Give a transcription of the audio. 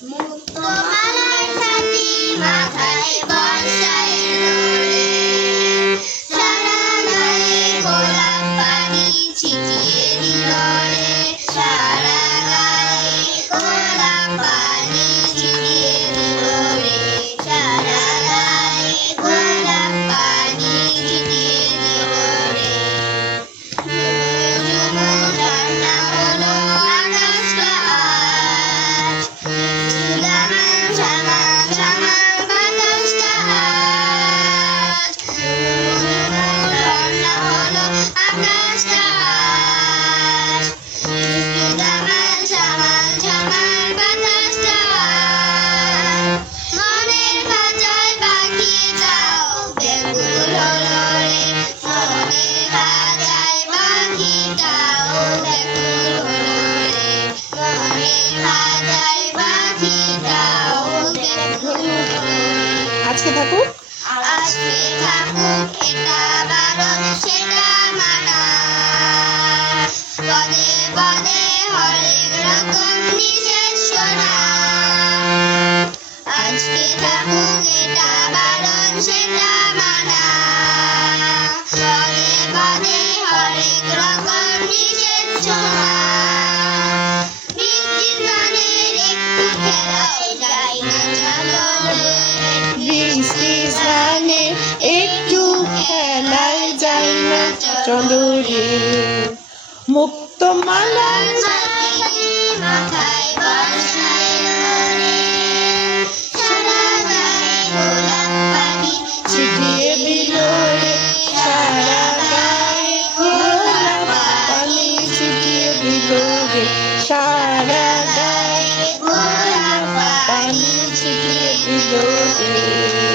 মুক্ত মালার ছাতি মাথায় বর্ষায় রে, সারা গায়ে গোলাপ পানি ছিটিয়ে দিল রে, সারা গায়ে গোলাপ পানি ছিটিয়ে দিল রে, সারা গায়ে গোলাপ পানি ছিটিয়ে দিল রে। ঝুমুর রান্না হলো আকাশটা আজ, সুদামান সামান সামান বাতাসটা আজ। ঝুমুর রান্না হলো আকাশটা আজ, সুদামান সামান সামান বাতাসটা আজ। মনের খাঁচায় পাখিটাও ব্যাকুল হলো রে, মনের খাঁচায় পাখিটাও ব্যাকুল হলো রে, মনের খাঁচায় পাখিটাও ব্যাকুল হলো রে। আজকে থাকুক আজকে থাকুক এটা বারণ সেটা মানা, পদে পদে হরেক রকম নিষেধ শোনা। আজকে থাকুক এটা বারণ সেটা মানা, পদে পদে হরেক রকম নিষেধ শোনা। বৃষ্টি স্নানের একটু খেলায় যায় না চলো রে, বৃষ্টি স্নানে একটু খেলায় যাই না চলো রে। মুক্ত মালার ছাতি মাথায় বর্ষায় রে, সারা গায়ে গোলাপ পানি ছিটিয়ে দিল রে, সারা গায়ে গোলাপ পানি ছিটিয়ে দিল রে, সারা গায়ে গোলাপ পানি ছিটিয়ে দিল রে।